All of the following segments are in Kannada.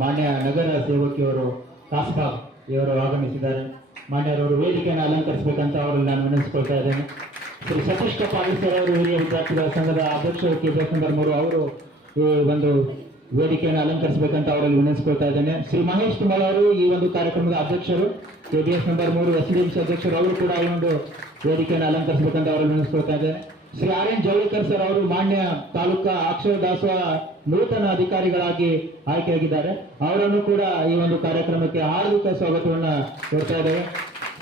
ಮಾನ್ಯ ನಗರ ಸೇವಕಿಯವರು ಕಾಸ್ಬಾಗ್ ಇವರು ಆಗಮಿಸಿದ್ದಾರೆ. ಮಾನ್ಯರವರು ವೇದಿಕೆಯನ್ನು ಅಲಂಕರಿಸಬೇಕಂತ ಅವರಲ್ಲಿ ನಾನು ವಿನಂತಿಸ್ಕೊಳ್ತಾ ಇದ್ದೇನೆ. ಶ್ರೀ ಸತೀಶ್ ಸರ್ ಅವರು ಹಿರಿಯ ವಿದ್ಯಾರ್ಥಿಗಳ ಸಂಘದ ಅಧ್ಯಕ್ಷರು ಕೆ. ಜಯಶಂಕರ್ ಮೂರು ಅವರು ಒಂದು ವೇದಿಕೆಯನ್ನು ಅಲಂಕರಿಸಬೇಕಂತ ಅವರಲ್ಲಿ ವಿನಂತಿಸ್ಕೊಳ್ತಾ ಇದ್ದೇನೆ. ಶ್ರೀ ಮಹೇಶ್ ಕುಮಾರ್ ಅವರು ಈ ಒಂದು ಕಾರ್ಯಕ್ರಮದ ಅಧ್ಯಕ್ಷರು, ಕೆ. ಬಿ ಎಸ್ ನಂಬರ್ ಮೂರು ಎಸ್ ಡಿ ಎಂ ಸಿ ಅಧ್ಯಕ್ಷರು, ಅವರು ಕೂಡ ಈ ಒಂದು ವೇದಿಕೆಯನ್ನು ಅಲಂಕರಿಸಬೇಕಂತ ಅವರಲ್ಲಿ ವಿನಂತಿಸ್ಕೊಳ್ತಾ ಇದ್ದೇನೆ. Shri R N Joulikar sir ಅವರು ಮಾನ್ಯ ತಾಲೂಕಾ ಅಕ್ಷರ ದಾಸೋಹ ನೂತನ ಅಧಿಕಾರಿಗಳಾಗಿ ಆಯ್ಕೆಯಾಗಿದ್ದಾರೆ. ಅವರನ್ನು ಕೂಡ ಈ ಒಂದು ಕಾರ್ಯಕ್ರಮಕ್ಕೆ ಹಾರ್ದಿಕ ಸ್ವಾಗತವನ್ನ ಕೊಡ್ತಾ ಇದ್ದೇವೆ.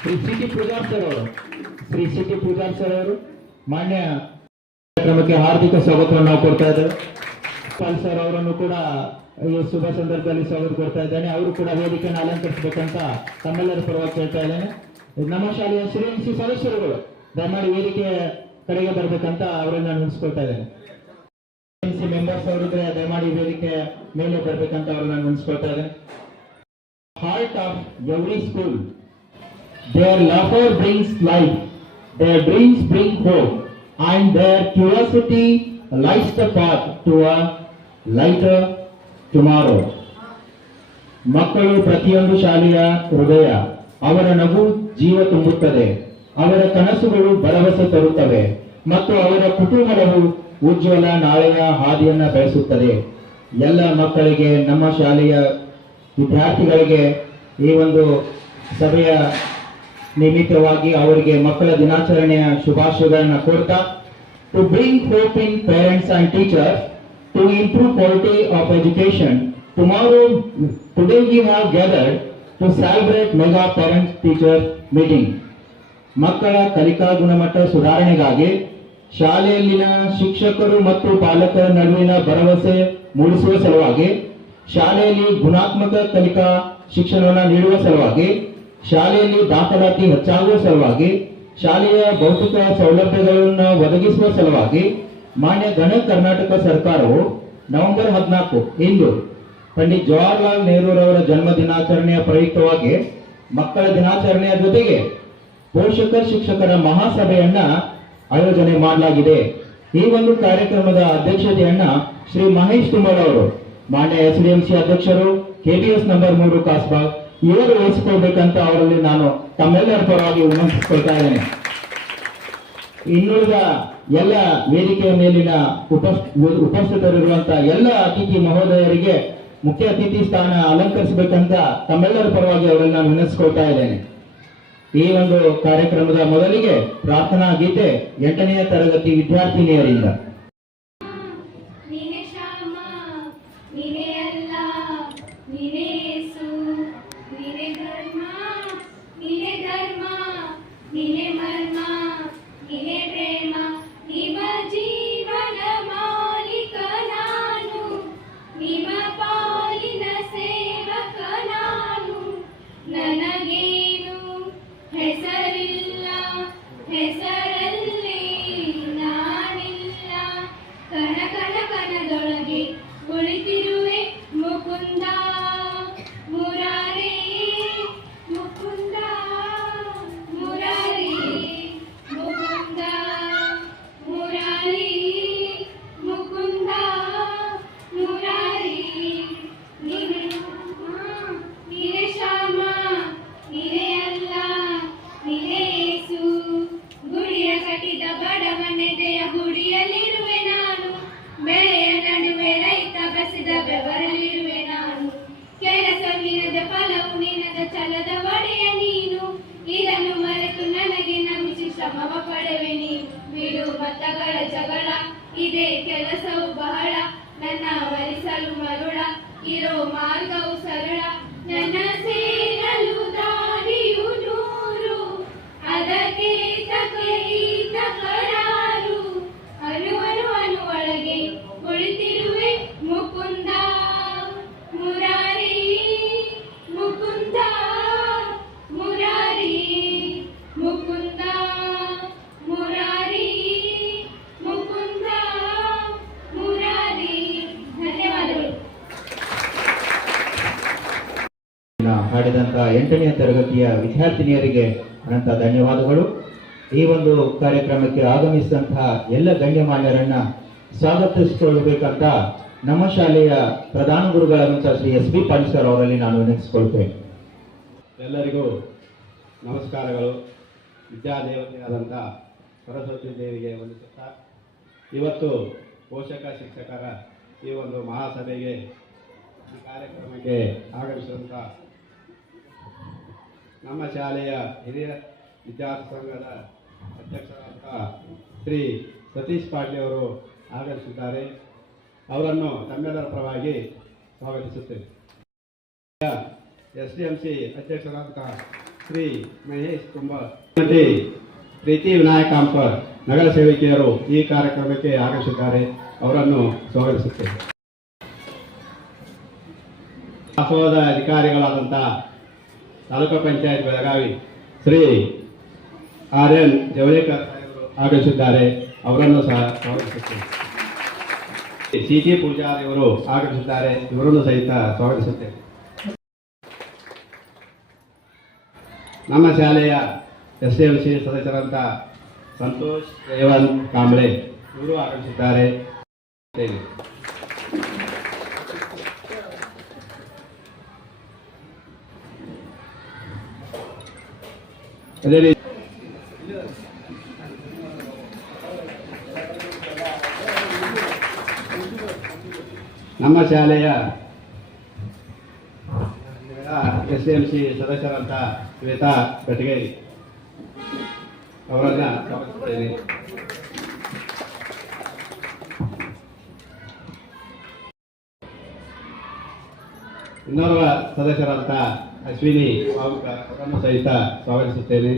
Shri C T Pujar sir ಅವರು, Shri C T Pujar sir ಅವರು ಮಾನ್ಯ ಕಾರ್ಯಕ್ರಮಕ್ಕೆ ಹಾರ್ದಿಕ ಸ್ವಾಗತವನ್ನು ನಾವು ಕೊಡ್ತಾ ಇದ್ದೇವೆ. ಪಾಲ್ ಸರ್ ಅವರನ್ನು ಕೂಡ ಈ ಶುಭ ಸಂದರ್ಭದಲ್ಲಿ ಸ್ವಾಗತ ಕೊಡ್ತಾ ಇದ್ದಾನೆ. ಅವರು ಕೂಡ ವೇದಿಕೆಯನ್ನು ಅಲಂಕರಿಸಬೇಕಂತ ತಮ್ಮೆಲ್ಲರ ಪರವಾಗಿ ಕೇಳ್ತಾ ಇದ್ದೇನೆ. ನಮ್ಮ ಶಾಲೆಯ ಶ್ರೀ ಸದಸ್ಯರುಗಳು, ದಯಮಾಡಿ ವೇದಿಕೆ ಕಡೆಗೆ ಬರ್ಬೇಕಂತ ಅವರನ್ನ ನೆನೆಸ್ಕೊಳ್ತಾ ಇದ್ದೇನೆ ಮೆಂಬರ್ಸ್ ಅವರಿದ್ರೆ ದಯಮಾಡಿ ವೇದಿಕೆ ಮೇಲೆ ಬರ್ಬೇಕಂತ ಅವ್ರನ್ನ ನೆನೆಸ್ಕೊಳ್ತಾ ಇದ್ದೇನೆ heart of every school their laughter brings life their dreams bring hope and their curiosity lights the path to a lighter tomorrow ಮಕ್ಕಳು ಪ್ರತಿಯೊಂದು ಶಾಲೆಯ ಹೃದಯ ಅವರ ನಗು ಜೀವ ತುಂಬುತ್ತದೆ. ಅವರ ಕನಸುಗಳು ಭರವಸೆ ತರುತ್ತವೆ. ಮತ್ತು ಅವರ ಕುಟುಂಬದವರು ಉಜ್ವಲ ನಾಳೆಯ ಹಾದಿಯನ್ನ ಬೆಳೆಸುತ್ತದೆ ಎಲ್ಲ ಮಕ್ಕಳಿಗೆ, ನಮ್ಮ ಶಾಲೆಯ ವಿದ್ಯಾರ್ಥಿಗಳಿಗೆ ಈ ಒಂದು ಸಭೆಯ ನಿಮಿತ್ತವಾಗಿ ಅವರಿಗೆ ಮಕ್ಕಳ ದಿನಾಚರಣೆಯ ಶುಭಾಶಯಗಳನ್ನು ಕೊಡ್ತಾ to bring hope in parents and teachers to improve quality of education tomorrow today you have gathered to celebrate mega parents teacher meeting. ಮಕ್ಕಳ ಕಲಿಕಾ ಗುಣಮಟ್ಟ ಸುಧಾರಣೆಗಾಗಿ ಶಾಲೆಯಲ್ಲಿನ ಶಿಕ್ಷಕರು ಮತ್ತು ಪಾಲಕರ ನಡುವಿನ ಭರವಸೆ ಮೂಡಿಸುವ ಸಲುವಾಗಿ, ಶಾಲೆಯಲ್ಲಿ ಗುಣಾತ್ಮಕ ಕಲಿಕಾ ಶಿಕ್ಷಣವನ್ನು ನೀಡುವ ಸಲುವಾಗಿ, ಶಾಲೆಯಲ್ಲಿ ದಾಖಲಾತಿ ಹೆಚ್ಚಾಗುವ ಸಲುವಾಗಿ, ಶಾಲೆಯ ಭೌತಿಕ ಸೌಲಭ್ಯಗಳನ್ನು ಒದಗಿಸುವ ಸಲುವಾಗಿ ಮಾನ್ಯ ಗಣ ಕರ್ನಾಟಕ ಸರ್ಕಾರವು ನವೆಂಬರ್ ಹದಿನಾಲ್ಕು ಇಂದು ಪಂಡಿತ್ ಜವಾಹರ್ಲಾಲ್ ನೆಹರೂರವರ ಜನ್ಮ ದಿನಾಚರಣೆಯ ಪ್ರಯುಕ್ತವಾಗಿ ಮಕ್ಕಳ ದಿನಾಚರಣೆಯ ಜೊತೆಗೆ ಪೋಷಕ ಶಿಕ್ಷಕರ ಮಹಾಸಭೆಯನ್ನ ಆಯೋಜನೆ ಮಾಡಲಾಗಿದೆ. ಈ ಒಂದು ಕಾರ್ಯಕ್ರಮದ ಅಧ್ಯಕ್ಷತೆಯನ್ನ ಶ್ರೀ ಮಹೇಶ್ ಕುಮಾರ್ ಅವರು, ಮಾನ್ಯ ಎಸ್ ಡಿ ಎಂ ಸಿ ಅಧ್ಯಕ್ಷರು, ಕೆಬಿಎಸ್ ನಂಬರ್ ಮೂರು ಕಾಸ್ಬಾಗ್ ಇವರು ವಹಿಸಿಕೊಳ್ಬೇಕಂತ ಅವರಲ್ಲಿ ನಾನು ತಮ್ಮೆಲ್ಲರ ಪರವಾಗಿ ವಿನಂತಿಸಿಕೊಳ್ತಾ ಇದ್ದೇನೆ. ಇನ್ನುಳಿದ ಎಲ್ಲ ವೇದಿಕೆಯ ಮೇಲಿನ ಉಪಸ್ಥ ಉಪಸ್ಥಿತರಿರುವಂತಹ ಎಲ್ಲ ಅತಿಥಿ ಮಹೋದಯರಿಗೆ ಮುಖ್ಯ ಅತಿಥಿ ಸ್ಥಾನ ಅಲಂಕರಿಸಬೇಕಂತ ತಮ್ಮೆಲ್ಲರ ಪರವಾಗಿ ಅವರನ್ನು ನಾನು ವಿನಂತಿಸ್ಕೊಳ್ತಾ ಇದ್ದೇನೆ. ಈ ಒಂದು ಕಾರ್ಯಕ್ರಮದ ಮೊದಲಿಗೆ ಪ್ರಾರ್ಥನಾ ಗೀತೆ ಎಂಟನೆಯ ತರಗತಿ ವಿದ್ಯಾರ್ಥಿನಿಯರಿಂದ. ಹಾಡಿದಂತ ಎಂಟನೆಯ ತರಗತಿಯ ವಿದ್ಯಾರ್ಥಿನಿಯರಿಗೆ ಅನಂತ ಧನ್ಯವಾದಗಳು. ಈ ಒಂದು ಕಾರ್ಯಕ್ರಮಕ್ಕೆ ಆಗಮಿಸಿದಂತಹ ಎಲ್ಲ ಗಣ್ಯಮಾನ್ಯರನ್ನ ಸ್ವಾಗತಿಸಿಕೊಳ್ಳಬೇಕಂತ ನಮ್ಮ ಶಾಲೆಯ ಪ್ರಧಾನ ಗುರುಗಳಾದಂತಹ Shri S B Patil sir ಅವರಲ್ಲಿ ನಾನು ವಿನಂತಿಸಿಕೊಳ್ತೇನೆ. ಎಲ್ಲರಿಗೂ ನಮಸ್ಕಾರಗಳು. ವಿದ್ಯಾದೇವತೆಯಾದಂಥ ಸರಸ್ವತಿ ದೇವಿಗೆ ವಂದಿಸುತ್ತಾ, ಇವತ್ತು ಪೋಷಕ ಶಿಕ್ಷಕರ ಈ ಒಂದು ಮಹಾಸಭೆಗೆ ಈ ಕಾರ್ಯಕ್ರಮಕ್ಕೆ ಆಗಮಿಸಿದಂಥ ನಮ್ಮ ಶಾಲೆಯ ಹಿರಿಯ ವಿದ್ಯಾರ್ಥಿ ಸಂಘದ ಅಧ್ಯಕ್ಷರಾದ ಶ್ರೀ ಸತೀಶ್ ಪಾಟೀಲ್ ಅವರು ಆಗಮಿಸಿದ್ದಾರೆ. ಅವರನ್ನು ತಮ್ಮೆಲ್ಲರ ಪರವಾಗಿ ಸ್ವಾಗತಿಸುತ್ತೇನೆ. ಎಸ್ ಡಿ ಎಂ ಸಿ ಅಧ್ಯಕ್ಷರಾದಂತಹ ಶ್ರೀ ಮಹೇಶ್ ಕುಂಬಾರ್ ಪ್ರೀತಿ ವಿನಾಯಕ ಕಾಂಪರ್ ನಗರ ಸೇವಿಕೆಯರು ಈ ಕಾರ್ಯಕ್ರಮಕ್ಕೆ ಆಗಮಿಸಿದ್ದಾರೆ. ಅವರನ್ನು ಸ್ವಾಗತಿಸುತ್ತೇವೆ ಅಧಿಕಾರಿಗಳಾದಂಥ ತಾಲೂಕು ಪಂಚಾಯತ್ ಬೆಳಗಾವಿ ಶ್ರೀ ಆರ್ ಎನ್ ಜವಳೇಕರ್ ಆಗಮಿಸಿದ್ದಾರೆ ಅವರನ್ನು ಸಹ ಸ್ವಾಗತಿಸುತ್ತೇನೆ. ಸಿ ಟಿ ಪೂಜಾರಿ ಅವರು ಆಗಮಿಸಿದ್ದಾರೆ ಇವರನ್ನು ಸಹಿತ ಸ್ವಾಗತಿಸುತ್ತೇವೆ ನಮ್ಮ ಶಾಲೆಯ ಎಸ್ ಎಲ್ ಸಿ ಸದಸ್ಯರಂತ ಸಂತೋಷ್ ರೇವಂತ್ ಕಾಂಬ್ಳೆ ಇವರು ಆಗಮಿಸಿದ್ದಾರೆ ನಮ್ಮ ಶಾಲೆಯ ಎಸ್ ಎಂ ಸಿ ಸದಸ್ಯರಂತ ಶ್ವೇತಾ ಕಟಗೇರಿ ಅವರನ್ನ ಸ್ವಾಗತಿಸುತ್ತೇನೆ ಇನ್ನೋರ್ವ ಸದಸ್ಯರಂತ ಅಶ್ವಿನಿ ಭಾವುಕ ಅವರನ್ನು ಸಹಿತ ಸ್ವಾಗತಿಸುತ್ತೇನೆ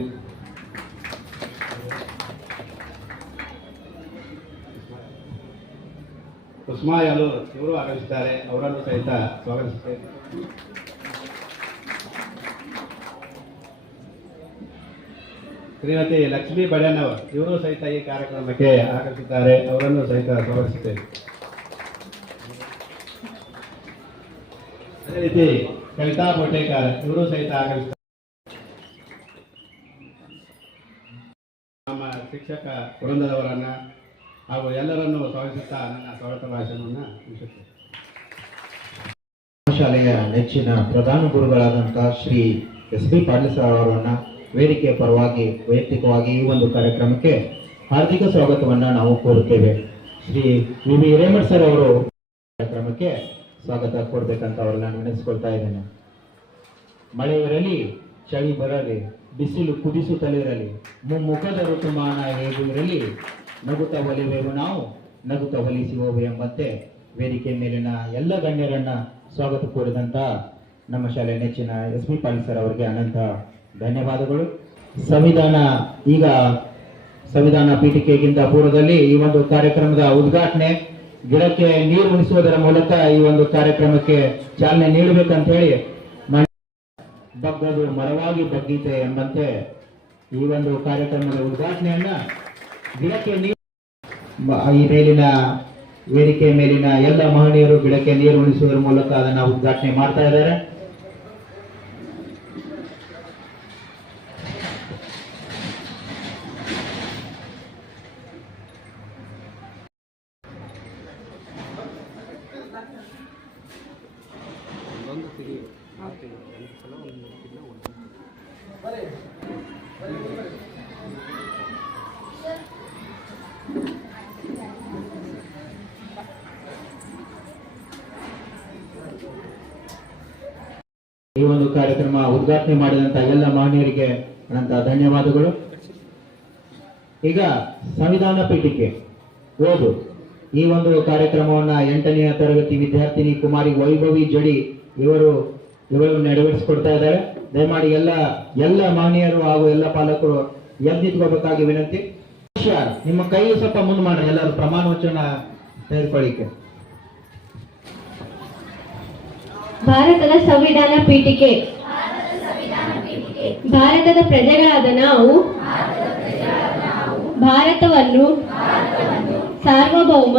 ಕುಸ್ಮಾಯಲು ಇವರು ಆಗಮಿಸಿದ್ದಾರೆ ಅವರನ್ನು ಸಹಿತ ಸ್ವಾಗತಿಸುತ್ತೇನೆ ಶ್ರೀಮತಿ ಲಕ್ಷ್ಮೀ ಬಡಣ್ಣವರು ಇವರು ಸಹಿತ ಈ ಕಾರ್ಯಕ್ರಮಕ್ಕೆ ಆಗಮಿಸಿದ್ದಾರೆ ಅವರನ್ನು ಸಹಿತ ಸ್ವಾಗತಿಸುತ್ತೇನೆ ಅದೇ ರೀತಿ ಕವಿತಾ ಬೋಟೇಕರ್ ಇವರು ಸಹಿತ ಆಗಮಿಸ್ತಾರೆ. ನಮ್ಮ ಶಿಕ್ಷಕ ವೃಂದದವರನ್ನ ಹಾಗೂ ಎಲ್ಲರನ್ನೂ ಸ್ವಾಗತಿಸುತ್ತಾ ನನ್ನ ಸ್ವಾಗತ ಭಾಷಣವನ್ನು ಮುಗಿಸುತ್ತೇನೆ. ಶಾಲೆಯ ನೆಚ್ಚಿನ ಪ್ರಧಾನ ಗುರುಗಳಾದಂತಹ Shri S B Patil sir ಅವರನ್ನ ವೇದಿಕೆಯ ಪರವಾಗಿ, ವೈಯಕ್ತಿಕವಾಗಿ ಈ ಒಂದು ಕಾರ್ಯಕ್ರಮಕ್ಕೆ ಹಾರ್ದಿಕ ಸ್ವಾಗತವನ್ನ ನಾವು ಕೋರುತ್ತೇವೆ. ಶ್ರೀ ವಿ ಹಿರೇಮಠ್ ಸರ್ ಅವರು ಕಾರ್ಯಕ್ರಮಕ್ಕೆ ಸ್ವಾಗತ ಕೋರ್ಬೇಕಂತ ನಾನು ನೆನೆಸ್ಕೊಳ್ತಾ ಇದ್ದೇನೆ. ಮಳೆ ಇರಲಿ ಚಳಿ ಬರಲಿ, ಬಿಸಿಲು ಕುದಿಸುತ್ತಲಿರಲಿ ಮುಖದ ಋತುಮಾನ ಹೇಗೂ ಇರಲಿ ನಗುತ್ತಾ ನಾವು, ನಗುತ್ತಾ ಹೋಗಿ ಎಂಬಂತೆ ವೇದಿಕೆ ಮೇಲಿನ ಎಲ್ಲ ಗಣ್ಯರನ್ನ ಸ್ವಾಗತ ಕೋರಿದಂತ ನಮ್ಮ ಶಾಲೆ ನೆಚ್ಚಿನ ಎಸ್ ಬಿ ಪಾಟೀಲ್ ಸರ್ ಅವರಿಗೆ ಅನಂತ ಧನ್ಯವಾದಗಳು. ಸಂವಿಧಾನ, ಈಗ ಸಂವಿಧಾನ ಪೀಠಿಕೆಗಿಂತ ಪೂರ್ವದಲ್ಲಿ ಈ ಒಂದು ಕಾರ್ಯಕ್ರಮದ ಉದ್ಘಾಟನೆ ಗಿಡಕ್ಕೆ ನೀರು ಉಣಿಸುವುದರ ಮೂಲಕ ಈ ಒಂದು ಕಾರ್ಯಕ್ರಮಕ್ಕೆ ಚಾಲನೆ ನೀಡಬೇಕಂತ ಹೇಳಿ ಬಗ್ಗದು ಮರವಾಗಿ ಬಗ್ಗೀತೆ ಎಂಬಂತೆ ಈ ಒಂದು ಕಾರ್ಯಕ್ರಮದ ಉದ್ಘಾಟನೆಯನ್ನ ಗಿಡಕ್ಕೆ ನೀರು ಈ ಮೇಲಿನ ವೇದಿಕೆ ಮೇಲಿನ ಎಲ್ಲ ಮಹನೀಯರು ಗಿಡಕ್ಕೆ ನೀರು ಉಣಿಸುವುದರ ಮೂಲಕ ಅದನ್ನ ಉದ್ಘಾಟನೆ ಮಾಡ್ತಾ ಇದ್ದಾರೆ ಈ ಒಂದು ಕಾರ್ಯಕ್ರಮ ಉದ್ಘಾಟನೆ ಮಾಡಿದಂತ ಎಲ್ಲ ಮಾನ್ಯರಿಗೆ ಅನಂತ ಧನ್ಯವಾದಗಳು. ಈಗ ಸಂವಿಧಾನ ಪೀಠಿಕೆ ಓದು. ಈ ಒಂದು ಕಾರ್ಯಕ್ರಮವನ್ನ ಎಂಟನೆಯ ತರಗತಿ ವಿದ್ಯಾರ್ಥಿನಿ ಕುಮಾರಿ ವೈಭವಿ ಜಡಿ ಇವರು ಇವರು ನೆರವೇರಿಸಿಕೊಡ್ತಾ ಇದ್ದಾರೆ. ದಯಮಾಡಿ ಎಲ್ಲ ಎಲ್ಲ ಮಾನ್ಯರು ಹಾಗೂ ಎಲ್ಲ ಪಾಲಕರು ಎದ್ದು ನಿಂತ್ಕೋಬೇಕಾಗಿ ವಿನಂತಿ ನಿಮ್ಮ ಕೈ ಸ್ವಲ್ಪ ಮುಂದೆ ಮಾಡ್ರಿ, ಎಲ್ಲರೂ ಪ್ರಮಾಣ ವಚನ ತೆಗೆದುಕೊಳ್ಳಿಕ್ಕೆ. ಭಾರತದ ಸಂವಿಧಾನ ಪೀಠಿಕೆ. ಭಾರತದ ಪ್ರಜೆಗಳಾದ ನಾವು. ಭಾರತವನ್ನು ಸಾರ್ವಭೌಮ.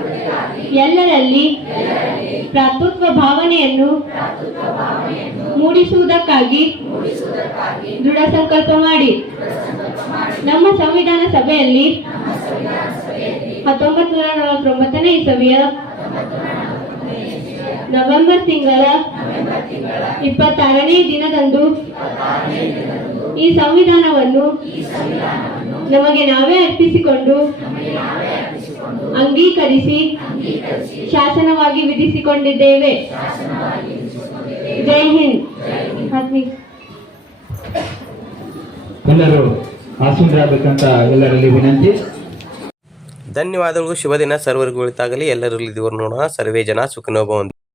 ಎಲ್ಲರಲ್ಲಿ ಪ್ರಾತೃತ್ವ ಭಾವನೆಯನ್ನು ಮೂಡಿಸುವುದಕ್ಕಾಗಿ ದೃಢ ಸಂಕಲ್ಪ ಮಾಡಿ. ನಮ್ಮ ಸಂವಿಧಾನ ಸಭೆಯಲ್ಲಿ ಹತ್ತೊಂಬತ್ತು ನೂರ ನಲವತ್ತೊಂಬತ್ತನೇ ಇಸವಿಯ ನವೆಂಬರ್ ತಿಂಗಳ ಇಪ್ಪತ್ತಾರನೇ ದಿನದಂದು ಈ ಸಂವಿಧಾನವನ್ನು ನಮಗೆ ನಾವೇ ಅರ್ಪಿಸಿಕೊಂಡು ಅಂಗೀಕರಿಸಿ ಶಾಸನವಾಗಿ ವಿಧಿಸಿಕೊಂಡಿದ್ದೇವೆ. ಜೈ ಹಿಂದ್. ಎಲ್ಲರೂ ಆಸೀನರಾಗಬೇಕಂತ ಎಲ್ಲರಲ್ಲಿ ವಿನಂತಿ. ಧನ್ಯವಾದಗಳು. ಶುಭ ದಿನ ಸರ್ವರಿಗೂ ಒಳಿತಾಗಲಿ ಎಲ್ಲರಲ್ಲಿ ದೇವರು ನೋಡೋಣ. ಸರ್ವೇ ಜನ ಸುಖನೋಭವಂತು